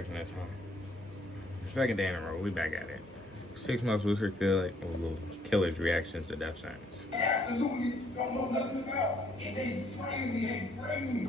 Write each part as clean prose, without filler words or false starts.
expecting this, huh? Second day in a row, we back at it. 6 months was her killer's reactions to death sentence. Absolutely don't know nothing about. And they framed me.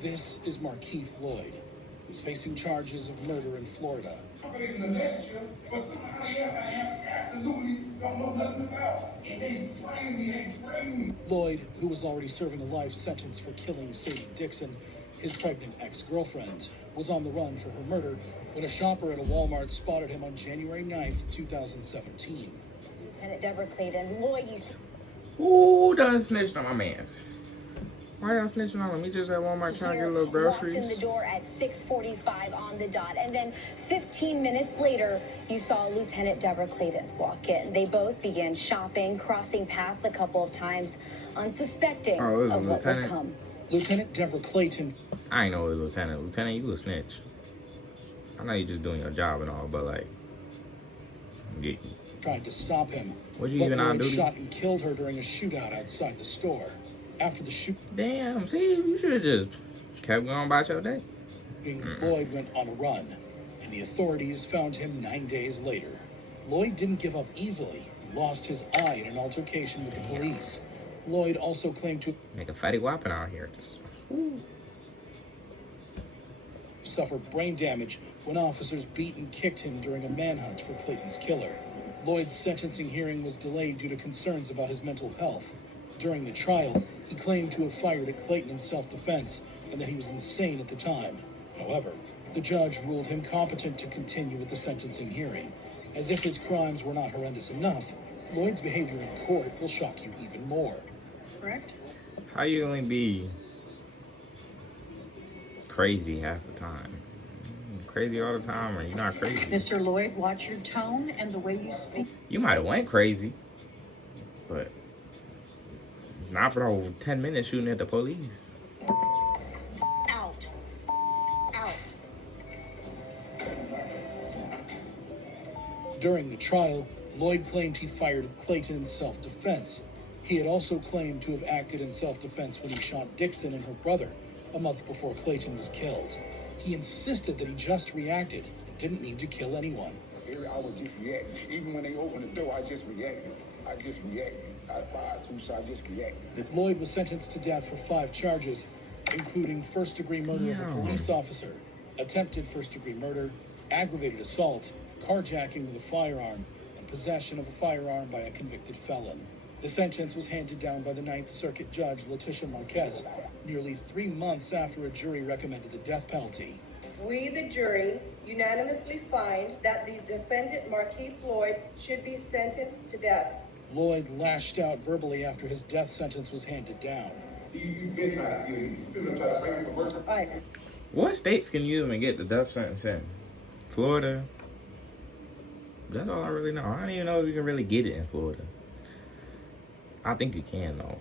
This is Markeith Lloyd, who's facing charges of murder in Florida. I'm in a relationship, but somebody else I absolutely don't know nothing about. And they framed me. Lloyd, who was already serving a life sentence for killing Sadie Dixon, his pregnant ex-girlfriend, was on the run for her murder when a shopper at a Walmart spotted him on January 9th, 2017. Lieutenant Deborah Clayton, Lloyd, Who done snitched on my mans? Why y'all snitching on him? He just at Walmart trying to get a little groceries. Walked in the door at 6:45 on the dot, and then 15 minutes later, you saw Lieutenant Deborah Clayton walk in. They both began shopping, crossing paths a couple of times, unsuspecting of what would come. Lieutenant Deborah Clayton. I ain't know it was Lieutenant. Lieutenant, you a snitch. I know you just doing your job and all, but like, tried to stop him. Was you even on duty? Shot and killed her during a shootout outside the store. After the shoot, damn, see, you should have just kept going about your day. Lloyd went on a run, and the authorities found him 9 days later. Lloyd didn't give up easily and lost his eye in an altercation with the police. Lloyd also claimed to make a fatty whopping out here. Suffer brain damage when officers beat and kicked him during a manhunt for Clayton's killer. Lloyd's sentencing hearing was delayed due to concerns about his mental health. During the trial, he claimed to have fired at Clayton in self-defense and that he was insane at the time. However, the judge ruled him competent to continue with the sentencing hearing. As if his crimes were not horrendous enough, Lloyd's behavior in court will shock you even more. Correct? How you only be crazy half the time? Crazy all the time, or you're not crazy? Mr. Lloyd, watch your tone and the way you speak. You might have went crazy, but not for the whole 10 minutes shooting at the police. Out. Out. During the trial, Lloyd claimed he fired at Clayton in self-defense. He had also claimed to have acted in self-defense when he shot Dixon and her brother a month before Clayton was killed. He insisted that he just reacted and didn't mean to kill anyone. I was just reacting. Even when they opened the door, I just reacted. I fired 2 shots, just reacted. Lloyd was sentenced to death for 5 charges, including first-degree murder of a police officer, attempted first-degree murder, aggravated assault, carjacking with a firearm, and possession of a firearm by a convicted felon. The sentence was handed down by the Ninth Circuit Judge Letitia Marquez nearly 3 months after a jury recommended the death penalty. We, the jury, unanimously find that the defendant, Markeith Lloyd, should be sentenced to death. Lloyd lashed out verbally after his death sentence was handed down. You've been trying to kill me. You've been trying to bring me for murder. Right. What states can you even get the death sentence in? Florida? That's all I really know. I don't even know if you can really get it in Florida. I think you can, though.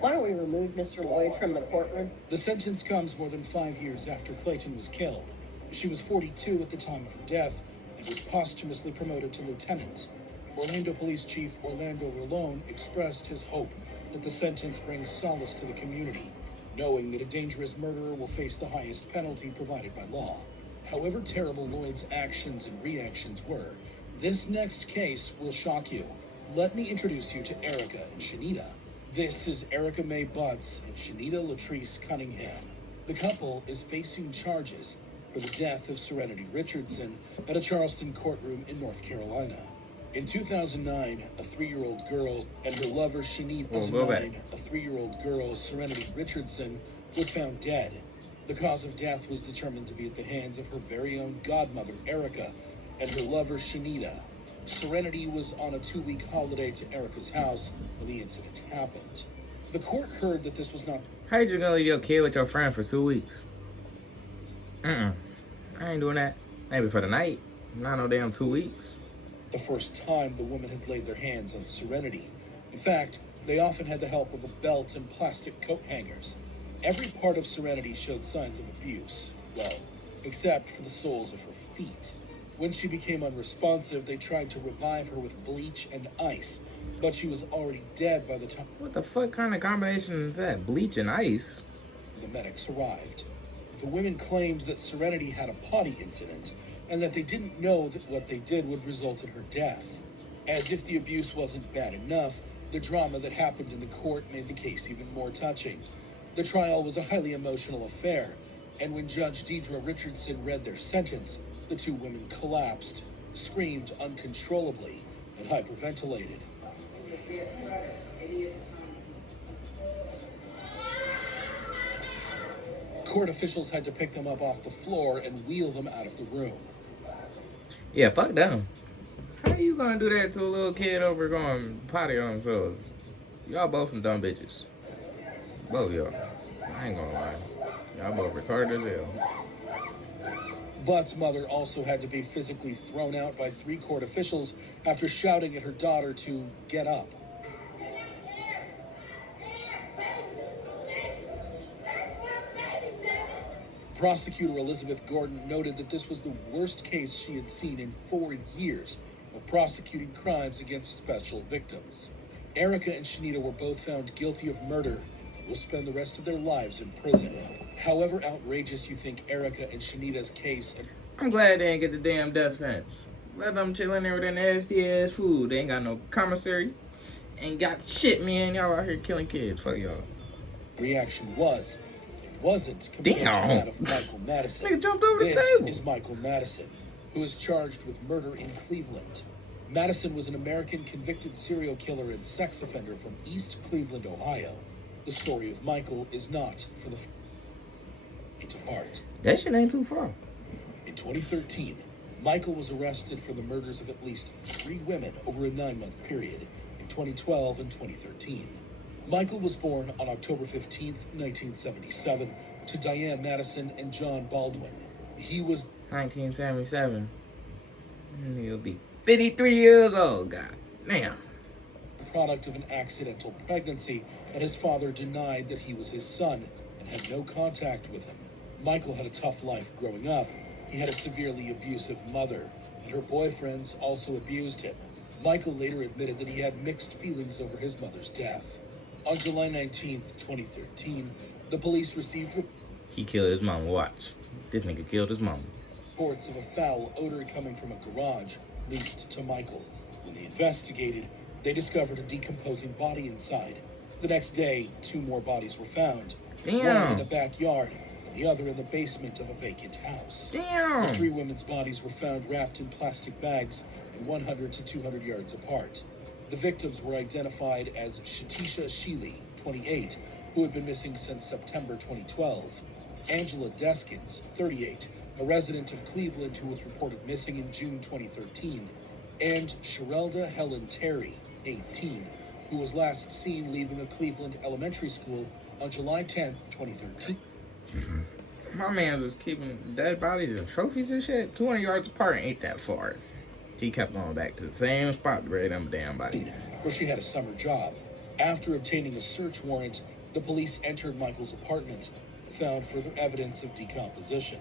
Why don't we remove Mr. Lloyd from the courtroom? The sentence comes more than 5 years after Clayton was killed. She was 42 at the time of her death and was posthumously promoted to lieutenant. Orlando Police Chief Orlando Rolone expressed his hope that the sentence brings solace to the community, knowing that a dangerous murderer will face the highest penalty provided by law. However terrible Lloyd's actions and reactions were, this next case will shock you. Let me introduce you to Erica and Shanita. This is Erica Mae Butts and Shanita Latrice Cunningham. The couple is facing charges for the death of Serenity Richardson at a Charleston courtroom in North Carolina. In 2009, a 3-year-old girl and her lover Shanita, a 3-year-old girl, Serenity Richardson, was found dead. The cause of death was determined to be at the hands of her very own godmother, Erica, and her lover, Shanita. Serenity was on a 2-week holiday to Erica's house when the incident happened. The court heard that this was not... How you gonna leave your kid with your friend for 2 weeks? I ain't doing that. Maybe for the night. Not no damn 2 weeks. The first time the woman had laid their hands on Serenity. In fact, they often had the help of a belt and plastic coat hangers. Every part of Serenity showed signs of abuse. Well, except for the soles of her feet. When she became unresponsive, they tried to revive her with bleach and ice, but she was already dead by the time What the fuck kind of combination is that? Bleach and ice? the medics arrived. The women claimed that Serenity had a potty incident and that they didn't know that what they did would result in her death. As if the abuse wasn't bad enough, the drama that happened in the court made the case even more touching. The trial was a highly emotional affair, and when Judge Deidre Richardson read their sentence, the two women collapsed, screamed uncontrollably, and hyperventilated. Court officials had to pick them up off the floor and wheel them out of the room. Yeah, fuck them. How you gonna do that to a little kid over going potty on themselves? Y'all both some dumb bitches. Both y'all. I ain't gonna lie. Y'all both retarded as hell. Butt's mother also had to be physically thrown out by 3 court officials after shouting at her daughter to get up. Prosecutor Elizabeth Gordon noted that this was the worst case she had seen in 4 years of prosecuting crimes against special victims. Erica and Shanita were both found guilty of murder and will spend the rest of their lives in prison. However outrageous you think Erica and Shanita's case, I'm glad they ain't get the damn death sentence. Let them chill in there with that nasty ass food. They ain't got no commissary. Ain't got shit, man. Y'all out here killing kids. Fuck y'all. reaction was, it wasn't compared to that of Michael Madison. Nigga jumped over the This table. is Michael Madison, who is charged with murder in Cleveland. Madison was an American convicted serial killer and sex offender from East Cleveland, Ohio. The story of Michael is not for the faint of heart. That shit ain't too far. In 2013, Michael was arrested for the murders of at least 3 women over a 9-month period in 2012 and 2013. Michael was born on October 15, 1977, to Diane Madison and John Baldwin. He was 1977. He'll be 53 years old. God damn. the product of an accidental pregnancy, and his father denied that he was his son and had no contact with him. Michael had a tough life growing up. He had a severely abusive mother, and her boyfriends also abused him. Michael later admitted that he had mixed feelings over his mother's death. On July 19, 2013, the police received He killed his mama. Watch. This nigga killed his mama. reports of a foul odor coming from a garage leased to Michael. When they investigated, they discovered a decomposing body inside. The next day, 2 more bodies were found. Damn. One in a backyard, and the other in the basement of a vacant house. Damn. The 3 women's bodies were found wrapped in plastic bags and 100 to 200 yards apart. The victims were identified as Shatisha Sheely, 28, who had been missing since September 2012, Angela Deskins, 38, a resident of Cleveland who was reported missing in June 2013, and Sherelda Helen Terry, 18, who was last seen leaving a Cleveland elementary school on July 10th, 2013. My man was keeping dead bodies and trophies and shit 200 yards apart ain't that far. He kept going back to the same spot to bury them damn bodies. Where she had a summer job. After obtaining a search warrant, the police entered Michael's apartment and found further evidence of decomposition.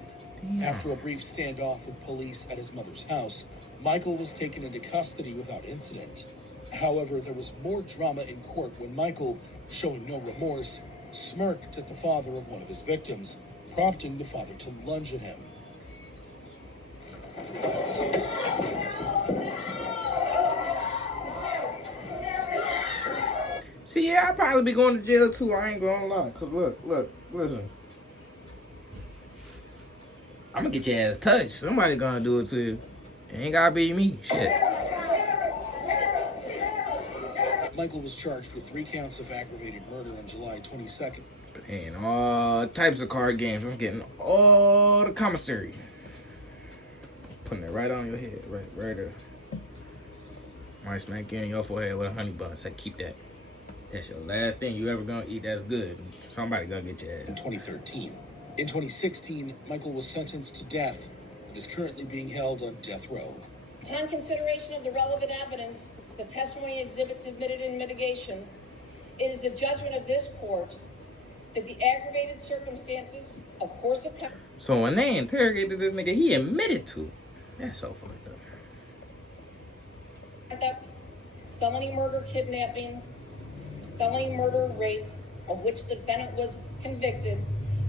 After a brief standoff with police at his mother's house, Michael was taken into custody without incident. However, there was more drama in court when Michael, showing no remorse, smirked at the father of one of his victims, prompting the father to lunge at him. See, yeah, I'd probably be going to jail too. I ain't gonna lie. Cause look, listen. I'm gonna get your ass touched. Somebody gonna do it to you. It ain't gotta be me. Shit. Michael was charged with 3 counts of aggravated murder on July 22nd. Playing all types of card games. I'm getting all the commissary. Putting it right on your head. Right there. Might smack you in your forehead with a honey bun. Say, keep that. That's your last thing you ever gonna eat that's good. Somebody gonna get your In ass. 2013. In 2016, Michael was sentenced to death and is currently being held on death row. Upon consideration of the relevant evidence, the testimony exhibits admitted in mitigation, it is the judgment of this court that the aggravated circumstances of course of So when they interrogated this nigga, he admitted to it. That's so fucked up. conduct, felony murder, kidnapping, felony murder, rape, of which the defendant was convicted,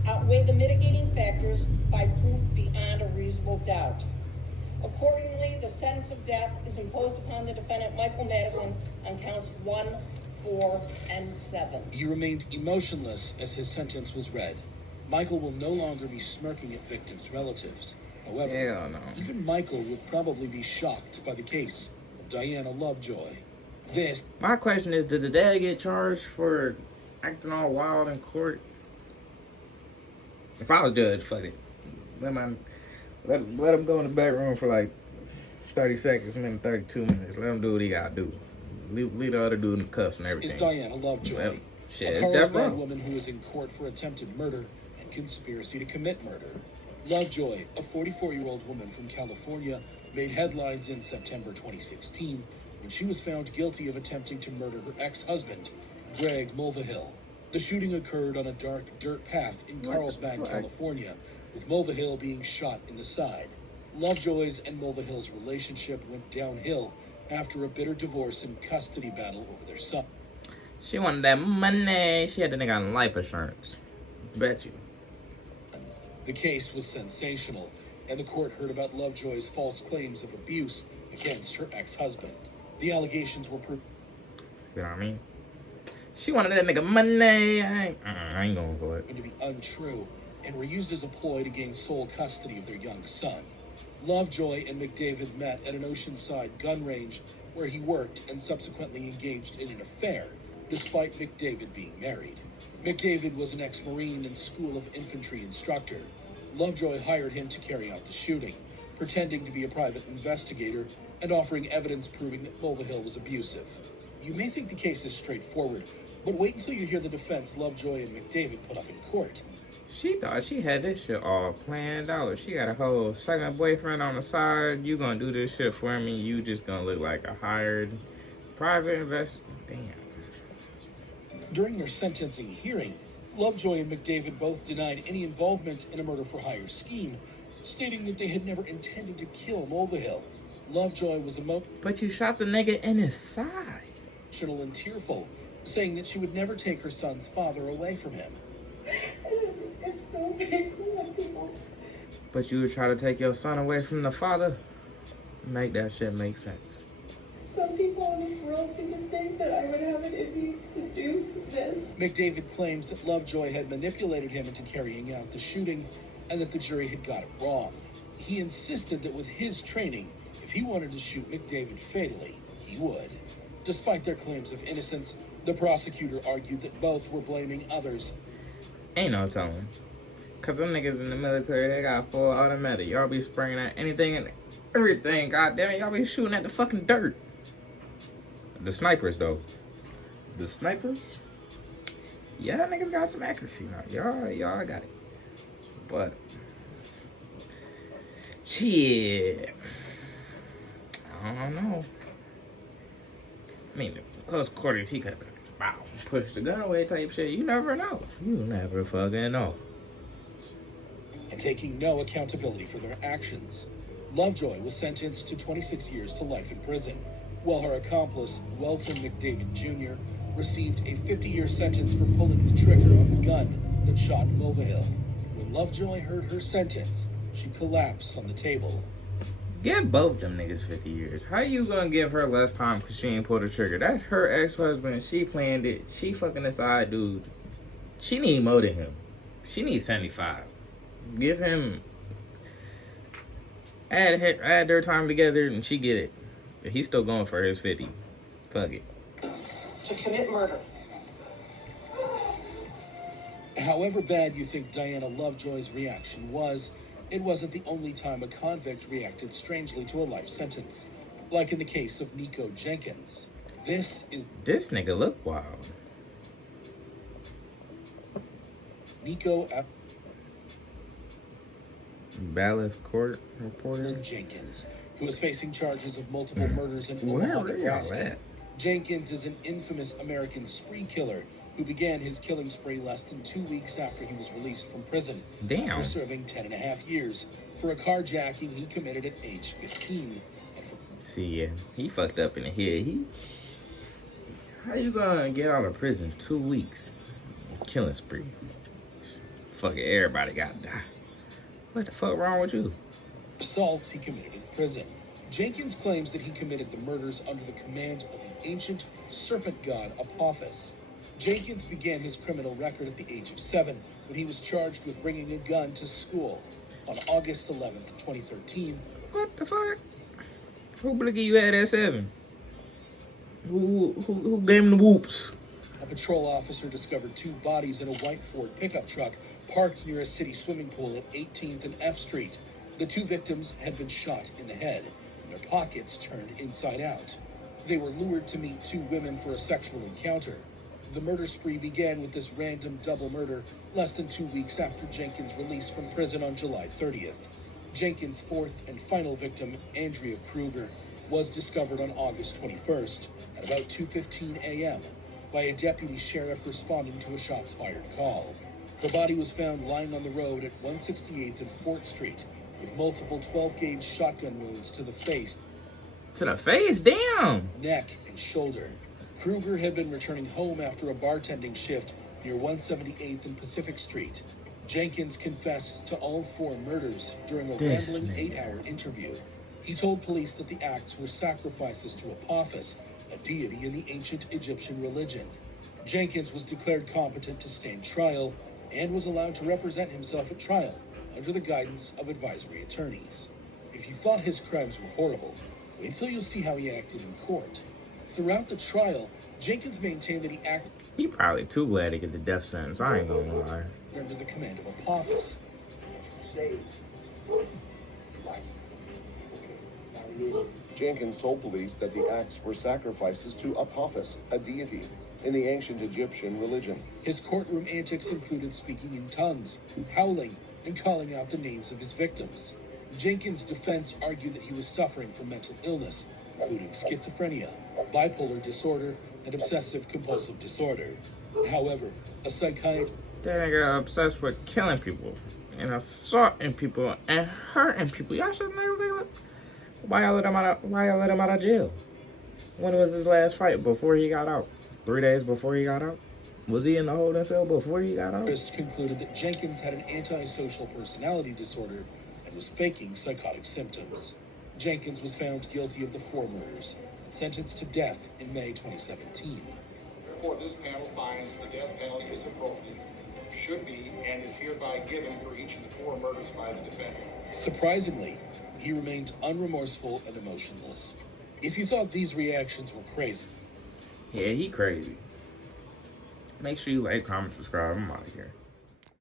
outweigh the mitigating factors by proof beyond a reasonable doubt. Accordingly, the sentence of death is imposed upon the defendant, Michael Madison, on counts 1, 4, and 7. He remained emotionless as his sentence was read. Michael will no longer be smirking at victims' relatives. However, Hell no. even Michael would probably be shocked by the case of Diana Lovejoy. This My question is, did the dad get charged for acting all wild in court? If I was judge, fuck it. Let him go in the bedroom for like 30 seconds, maybe 32 minutes. Let him do what he gotta do. Leave the other dude in the cuffs and everything. is Diana Lovejoy, Well, shit, a death Carlsbad row. woman who is in court for attempted murder and conspiracy to commit murder. Lovejoy, a 44-year-old woman from California, made headlines in September 2016 when she was found guilty of attempting to murder her ex-husband, Greg Mulvihill. The shooting occurred on a dark dirt path in Carlsbad, fuck? California, with Mulvihill being shot in the side. Lovejoy's and Mulvihill's relationship went downhill after a bitter divorce and custody battle over their son. She wanted that money. She had the nigga on life insurance. Bet you. The case was sensational, and the court heard about Lovejoy's false claims of abuse against her ex-husband. The allegations were You know what I mean? She wanted that nigga money. I ain't going for it. proven to be untrue and were used as a ploy to gain sole custody of their young son. Lovejoy and McDavid met at an Oceanside gun range where he worked and subsequently engaged in an affair, despite McDavid being married. McDavid was an ex-Marine and School of Infantry instructor. Lovejoy hired him to carry out the shooting, pretending to be a private investigator and offering evidence proving that Mulvihill was abusive. You may think the case is straightforward, but wait until you hear the defense Lovejoy and McDavid put up in court. She thought she had this shit all planned out. She got a whole second boyfriend on the side. You gonna do this shit for me. You just gonna look like a hired private investor. Damn. During their sentencing hearing, Lovejoy and McDavid both denied any involvement in a murder-for-hire scheme, stating that they had never intended to kill Mulvihill. Lovejoy was But you shot the nigga in his side. emotional and tearful, saying that she would never take her son's father away from him. It's so painful when people But you would try to take your son away from the father? Make that shit make sense. Some people in this world seem to think that I would have it in me to do this. McDavid claims that Lovejoy had manipulated him into carrying out the shooting and that the jury had got it wrong. He insisted that with his training, if he wanted to shoot McDavid fatally, he would. Despite their claims of innocence, the prosecutor argued that both were blaming others. Ain't no telling. Cause them niggas in the military, they got full automatic. Y'all be spraying at anything and everything. God damn it, y'all be shooting at the fucking dirt. The snipers though. The snipers? Yeah, niggas got some accuracy now. Y'all got it. But shit. I don't know. I mean, close quarters, he could have been, wow, push the gun away type shit. You never know. You never fucking know. And taking no accountability for their actions. Lovejoy was sentenced to 26 years to life in prison, while her accomplice, Welton McDavid Jr., received a 50-year sentence for pulling the trigger on the gun that shot Mulvihill. When Lovejoy heard her sentence, she collapsed on the table. Give both them niggas 50 years. How you gonna give her less time because she ain't pulled the trigger? That's her ex-husband. She planned it. She fucking this side dude. She need more than him. She needs 75. Give him... Add their time together and she get it. But he's still going for his 50. Fuck it. To commit murder. However bad you think Diana Lovejoy's reaction was, it wasn't the only time a convict reacted strangely to a life sentence. Like in the case of Nico Jenkins. This nigga look wild. Nico Bailiff court reporter. Jenkins, who is facing charges of multiple murders in Where Omaha, are y'all Nebraska. at? Jenkins is an infamous American spree killer who began his killing spree less than 2 weeks after he was released from prison Damn. after serving 10.5 years for a carjacking he committed at age 15. And for See, yeah, he fucked up in the head. How you gonna get out of prison 2 weeks? Killing spree. Fucking everybody gotta die. What the fuck wrong with you? assaults he committed in prison. Jenkins claims that he committed the murders under the command of the ancient serpent god Apophis. Jenkins began his criminal record at the age of 7 when he was charged with bringing a gun to school. On August 11th, 2013, What the fuck? Who believe you had at 7? Who gave him the whoops? a patrol officer discovered 2 bodies in a white Ford pickup truck parked near a city swimming pool at 18th and F Street. The 2 victims had been shot in the head, and their pockets turned inside out. They were lured to meet 2 women for a sexual encounter. The murder spree began with this random double murder less than 2 weeks after Jenkins' release from prison on July 30th. Jenkins' 4th and final victim, Andrea Kruger, was discovered on August 21st at about 2:15 a.m. by a deputy sheriff responding to a shots fired call. Her body was found lying on the road at 168th and 4th Street with multiple 12-gauge shotgun wounds to the face, To the face? Damn. neck, and shoulder. Kruger had been returning home after a bartending shift near 178th and Pacific Street. Jenkins confessed to all 4 murders during a This rambling nigga. 8-hour interview. He told police that the acts were sacrifices to Apophis, a deity in the ancient Egyptian religion. Jenkins was declared competent to stand trial and was allowed to represent himself at trial under the guidance of advisory attorneys. If you thought his crimes were horrible, wait till you see how he acted in court. Throughout the trial, Jenkins maintained that he acted He probably too glad to get the death sentence. I ain't gonna lie. under the command of Apophis. Jenkins told police that the acts were sacrifices to Apophis, a deity in the ancient Egyptian religion. His courtroom antics included speaking in tongues, howling, and calling out the names of his victims. Jenkins' defense argued that he was suffering from mental illness, including schizophrenia, bipolar disorder, and obsessive compulsive disorder. However, a psychiatrist That nigga obsessed with killing people and assaulting people and hurting people. Y'all should know. Why y'all let him out of jail? When was his last fight before he got out? 3 days before he got out? Was he in the holding cell before he got out? concluded that Jenkins had an antisocial personality disorder and was faking psychotic symptoms. Jenkins was found guilty of the 4 murders and sentenced to death in May 2017. Therefore, this panel finds the death penalty is appropriate, should be, and is hereby given for each of the 4 murders by the defendant. Surprisingly, he remained unremorseful and emotionless. If you thought these reactions were crazy, Yeah, he crazy. Make sure you like, comment, subscribe. I'm out of here.